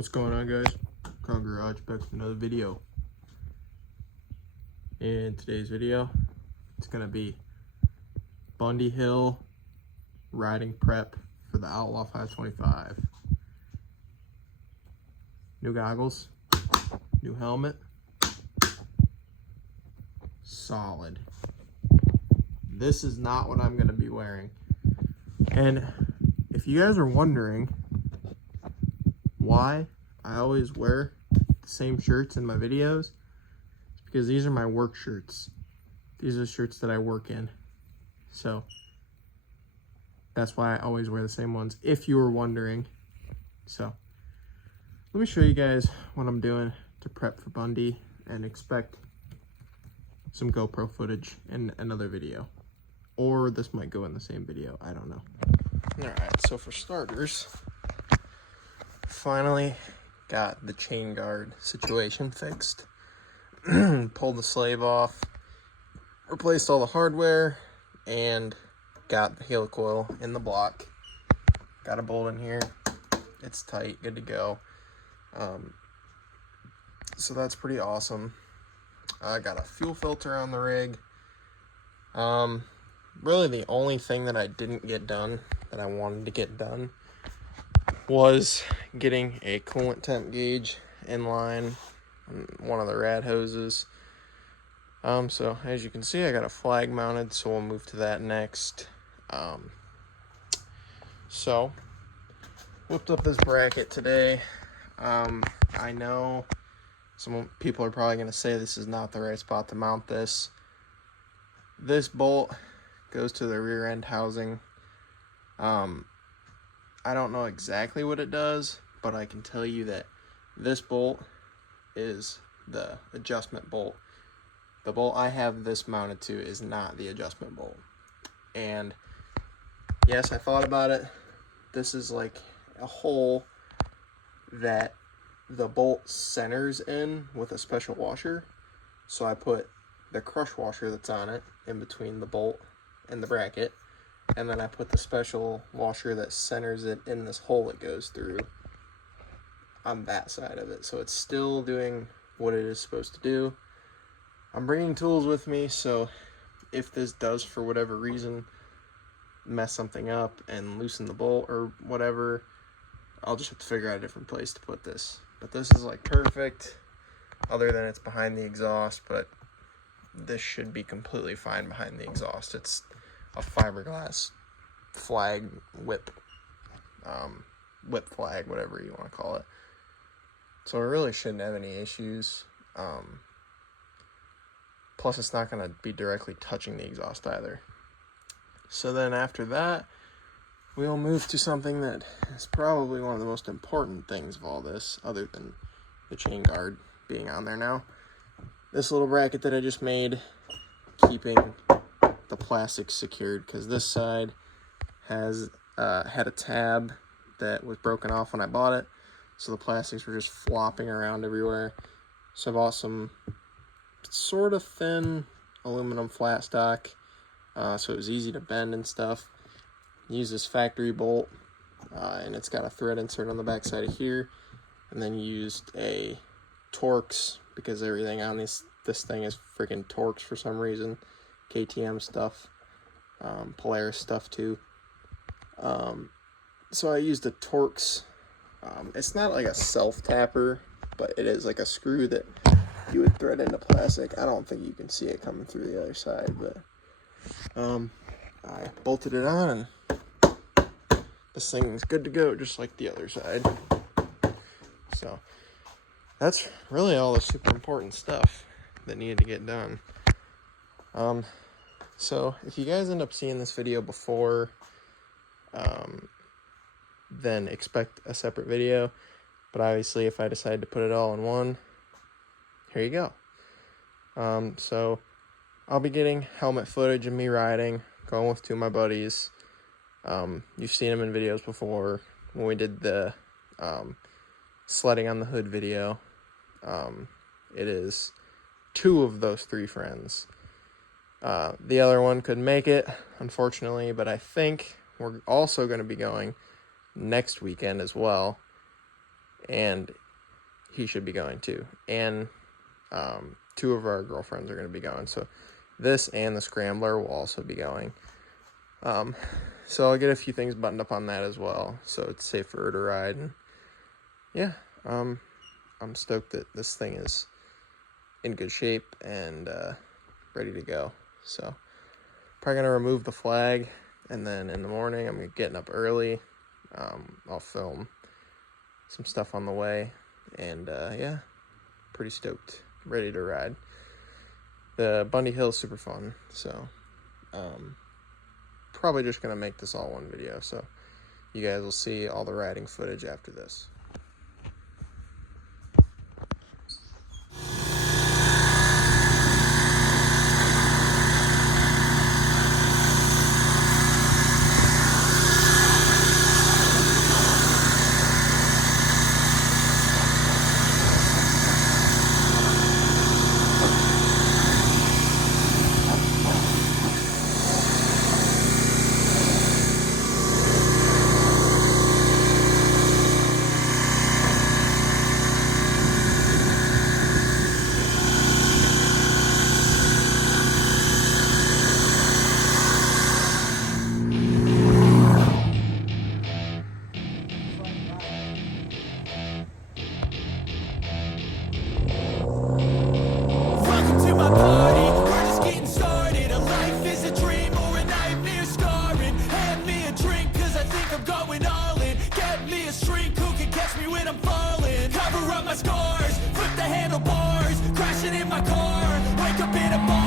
What's going on, guys? Car Garage back with another video. In today's video, it's gonna be Bundy Hill riding prep for the Outlaw 525. New goggles, new helmet, solid. This is not what I'm gonna be wearing. And if you guys are wondering why I always wear the same shirts in my videos, it's because these are my work shirts. These are the shirts that I work in. So that's why I always wear the same ones, if you were wondering. So let me show you guys what I'm doing to prep for Bundy, and expect some GoPro footage in another video. Or this might go in the same video, I don't know. Alright, so for starters, finally got the chain guard situation fixed. Pulled the slave off, replaced all the hardware, and got the helicoil in the block. Got a bolt in here, it's tight, good to go. So that's pretty awesome. I got a fuel filter on the rig. Really the only thing that I didn't get done that I wanted to get done was getting a coolant temp gauge in line on one of the rad hoses. So as you can see, I got a flag mounted, so we'll move to that next. So whipped up this bracket today. I know some people are probably going to say this is not the right spot to mount this. This bolt goes to the rear end housing. I don't know exactly what it does, but I can tell you that this bolt is the adjustment bolt. The bolt I have this mounted to is not the adjustment bolt. And yes, I thought about it. This is like a hole that the bolt centers in with a special washer. So I put the crush washer that's on it in between the bolt and the bracket, and then I put the special washer that centers it in this hole it goes through on that side of it. So it's still doing what it is supposed to do. I'm bringing tools with me, so if this does for whatever reason mess something up and loosen the bolt or whatever, I'll just have to figure out a different place to put this. But this is like perfect, other than it's behind the exhaust, but this should be completely fine behind the exhaust. It's a fiberglass flag whip flag, whatever you want to call it. So it really shouldn't have any issues. Plus it's not going to be directly touching the exhaust either. So then after that, we'll move to something that is probably one of the most important things of all this, other than the chain guard being on there now. This little bracket that I just made, keeping the plastic secured, because this side has had a tab that was broken off when I bought it, so the plastics were just flopping around everywhere. So I bought some sort of thin aluminum flat stock, so it was easy to bend and stuff. Use this factory bolt, and it's got a thread insert on the back side of here, and then used a Torx, because everything on this thing is freaking Torx for some reason. KTM stuff, Polaris stuff too. So I used a Torx. It's not like a self-tapper, but it is like a screw that you would thread into plastic. I don't think you can see it coming through the other side, but I bolted it on, and this thing's good to go, just like the other side. So that's really all the super important stuff that needed to get done. So if you guys end up seeing this video before, then expect a separate video. But obviously, if I decide to put it all in one, here you go. So I'll be getting helmet footage of me riding, going with two of my buddies. You've seen them in videos before when we did the sledding on the hood video. It is two of those three friends. The other one couldn't make it, unfortunately, but I think we're also going to be going next weekend as well. and he should be going too. And 2 of our girlfriends are going to be going. So this and the Scrambler will also be going. So I'll get a few things buttoned up on that as well, so it's safe for her to ride. And yeah, I'm stoked that this thing is in good shape and ready to go. So probably gonna remove the flag, and then in the morning I'm getting up early. I'll film some stuff on the way, and yeah, pretty stoked, ready to ride. The Bundy Hill is super fun, so probably just gonna make this all one video, so you guys will see all the riding footage after this. My scars, flip the handlebars, crashing in my car, wake up in a bar.